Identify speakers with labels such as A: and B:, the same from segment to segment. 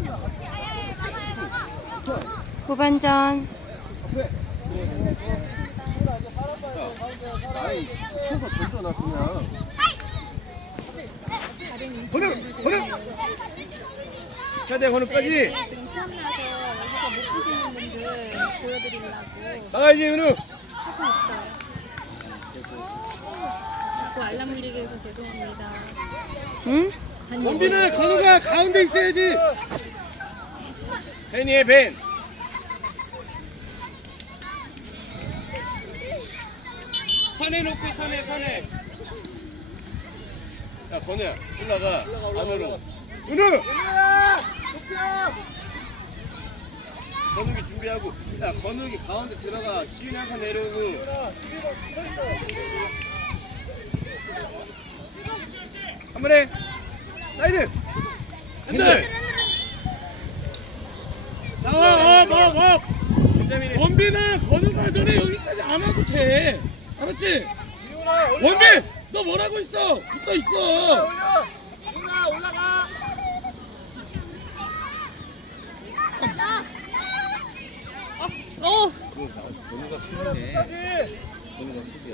A: 후반전.
B: 아이, 쳐서 던져놔 그냥. 최대 건우까지.
C: 지금 시험이라서 여기서 못 보시는 분들 보여드리려고
B: 나가야지 은우.
C: 하고 있어요. 자꾸 알람 울리게 해서 죄송합니다.
A: 응?
D: 원빈아, 건우가 가운데 있어야지.
B: 벤이에 벤.
D: 선에 놓고 선에.
B: 야 건우야 올라가 안으로. 은우. 건욱이 준비하고. 야 건욱이 가운데 들어가. 시윤이 한 칸 내려오고. 한 번에 사이드.
D: 핸들. 나와.
B: benjamin의
D: 원빈아, 건우가 너네 여기까지 안 와도 돼. 알았지? 원빈, 너 뭐라고 있어? 붙어 있어.
B: 건우가 수비네. 건우가 수비야.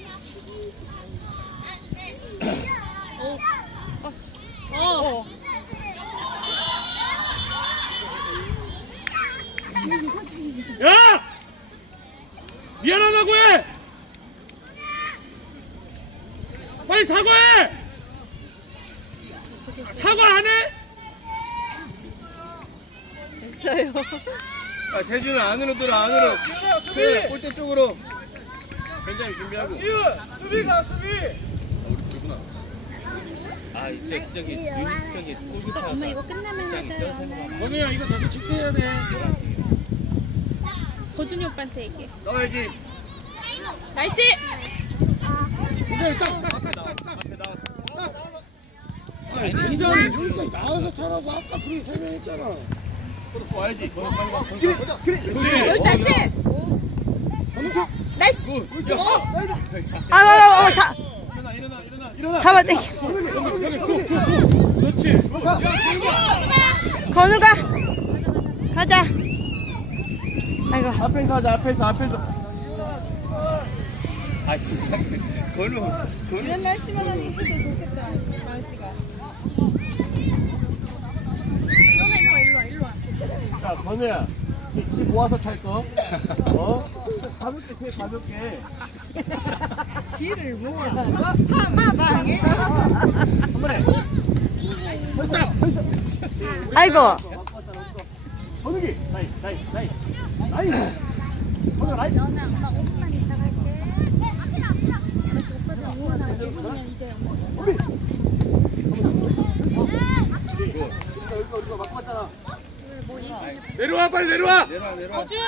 D: 야! 미안하다고 해! 빨리 사과해! 사과 안 해?
C: 됐어요.
B: 아 세준아 안으로 들어 안으로. 그래 골대 쪽으로. benjamin 준비하고.
D: 수비가 수비!
B: 우리 들구나.
C: 엄마 이거 끝나면 하자.
D: 건우야, 이거 저기 체크해야 돼.
C: 거준이 오빠한테 얘기해.
B: 나와야지.
C: 나이스!
D: 근데 딱.
B: 앞에 나왔어.
D: 이전 여기까지 나와서 차라고 아까 그렇게 설명했잖아.
B: 또 와야지. 건우 빨리 와.
C: 나이스! 나이스!
A: 자,
B: 일어나.
A: 잡아 당겨.
D: 그렇지.
A: 건우가 가자. 아이고.
B: 앞에서 하자. 앞에서. 건우.
C: 이런 날씨만 하니 해도 좋겠다. 날씨가. 일로 와.
B: 자, 건우야. 집 모아서 찰 거. 가볍게 해, 가볍게.
E: 길을 모아서 파마방에
B: 한 번에.
A: 아이고.
B: 건우기. 나이스. 건우 나이스.
C: 너는 엄마 5분만 있다 갈게. 그렇지, 오빠들 응원하고 5분이면 이제
B: 이거 맞고 왔잖아.
D: 내려와, 빨리 내려와.
B: 내려와.
C: 준!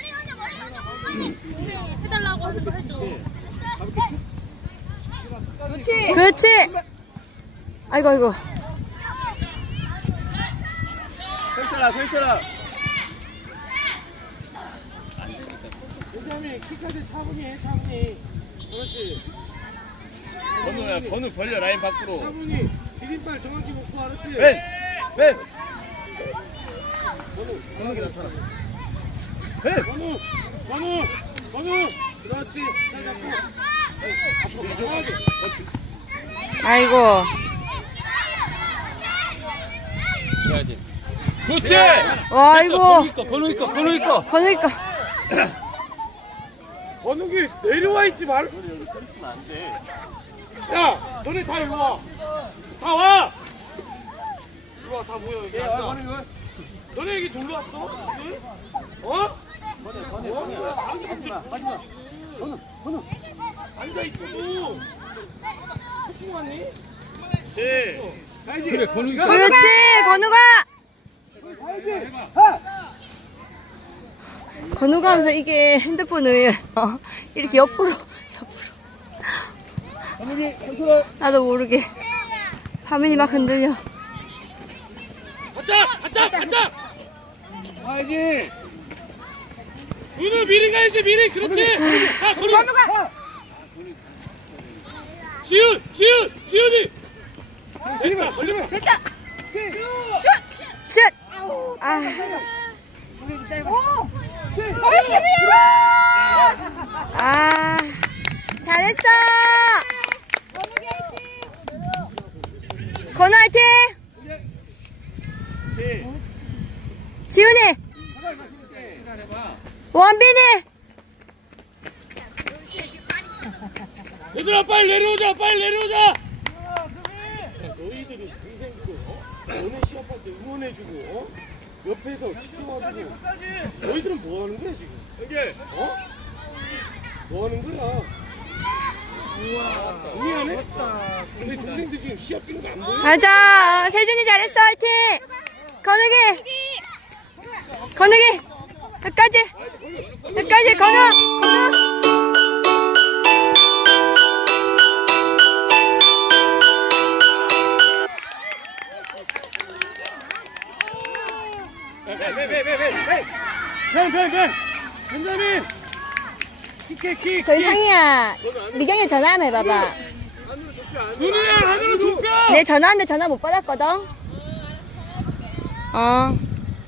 C: 해달라고 하는 거 해줘.
A: 그렇지. 아이고.
B: 서 있어라.
D: benjamin, 키까지 차분히 해. 그렇지.
B: 건우야, 건우 벌려 라인 밖으로.
D: 차분히. 디딤발 정확히 먹고, 알았지?
B: 벤. 건우기 나타나. 벤.
D: 건우. 그렇지. 잘 잡고.
B: 앞으로 정확하게.
A: 아이고.
D: 그렇지.
A: 와, 아이고.
D: 건우 거.
A: 건우니까.
D: 건욱이 내려와 있지 말.
B: 여기 서 있으면 안 돼.
D: 야, 너네 다 일로 와. 다 와. 일로 와, 다 모여 여기 앉아. 너네 여기 놀러 왔어? 지금? 어?
B: 빠지마. 건우.
D: 앉아 있어도. 소풍 왔니? 가야지.
B: 그래, 건우가.
A: 그렇지. 건우가. 건우가 하면서 이게 핸드폰을 이렇게 옆으로.
B: 건우기 컨트롤.
A: 나도 모르게 화면이 막 흔들려.
D: 가자.
B: 가야지.
D: 은우 미리 가야지, 미리. 그렇지. 가, 건우가. 지훈이. 됐다, 걸리면.
A: 슛. 아. 아, 잘했어. 건우 화이팅. 지훈이. 원빈이.
D: 얘들아 빨리 내려오자 빨리 내려오자. 너희들이 동생들 너네 시합할 때 응원해주고 옆에서 지켜봐주고 너희들은 뭐 하는 거야 지금? 뭐 하는 거야? 미안해? 우리 동생들 지금 시합 뛰는 거 안 보여?
A: 맞아. 세준이 잘했어. 화이팅. 건욱이. 건욱이. 끝까지. 끝까지 건우. 건우.
D: 뱅 benjamin 킥
A: 저희 상이야. 미경이 전화 한번 해봐봐.
D: 누누야 하늘로 좁혀.
A: 내 전화하는데 전화 못 받았거든. 어.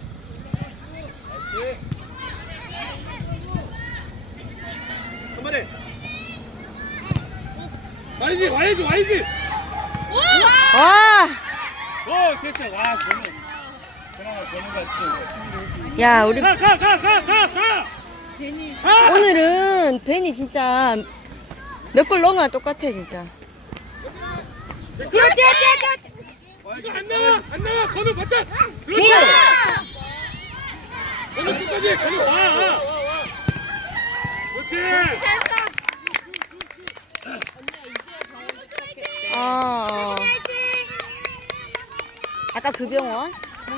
B: 한번에
D: 와야지
A: 와.
D: 됐어 와
A: 야, 우리
D: 가
A: 오늘은 벤이 진짜 몇 골 넣으면 똑같아 진짜.
D: 이거 안 나와 건우 바짝 그렇지 건우 끝까지 건우 와 그렇지
A: 어. 아까 그 병원?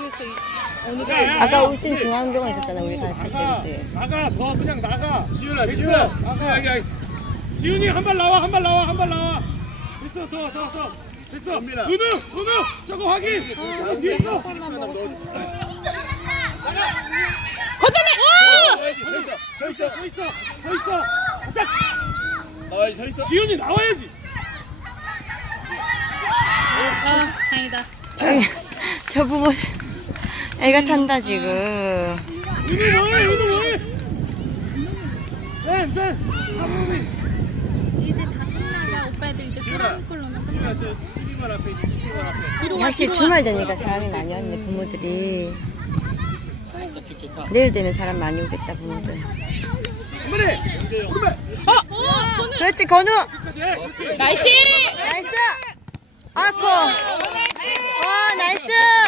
A: 아까 울진 중앙병원 있었잖아 우리 갔을 때 그치?
D: 나가 더 그냥 나가
B: 지훈아
D: 지훈이 한 발 나와 됐어 더 됐어
B: 원빈아.
D: 은우 저거 확인 뒤에 있어
B: 서 있어
D: 바짝
B: 서 있어
D: 지훈이 나와야지
A: 저 부분 애가 탄다 지금.
D: 은우 뭐해 벤
C: 이제 다 끝나가 오빠들 이제 사람 꼴로는 끝나고.
B: 시기만 앞에 있지 시기만 앞에
A: 확실히 주말 되니까 사람이 많이 왔네 부모들이. 내일 되면 사람 많이 오겠다 부모들. 그렇지 건우.
C: 나이스!
A: 나이스. 아코. 와 나이스.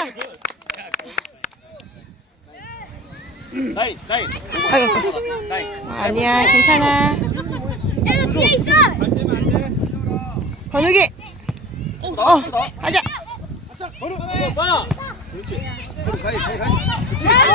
B: 라인
A: 아이고. 아니야 괜찮아.
C: 뒤에 있어!
A: 건욱이. 가자.
B: 번호 봐 그렇지 가이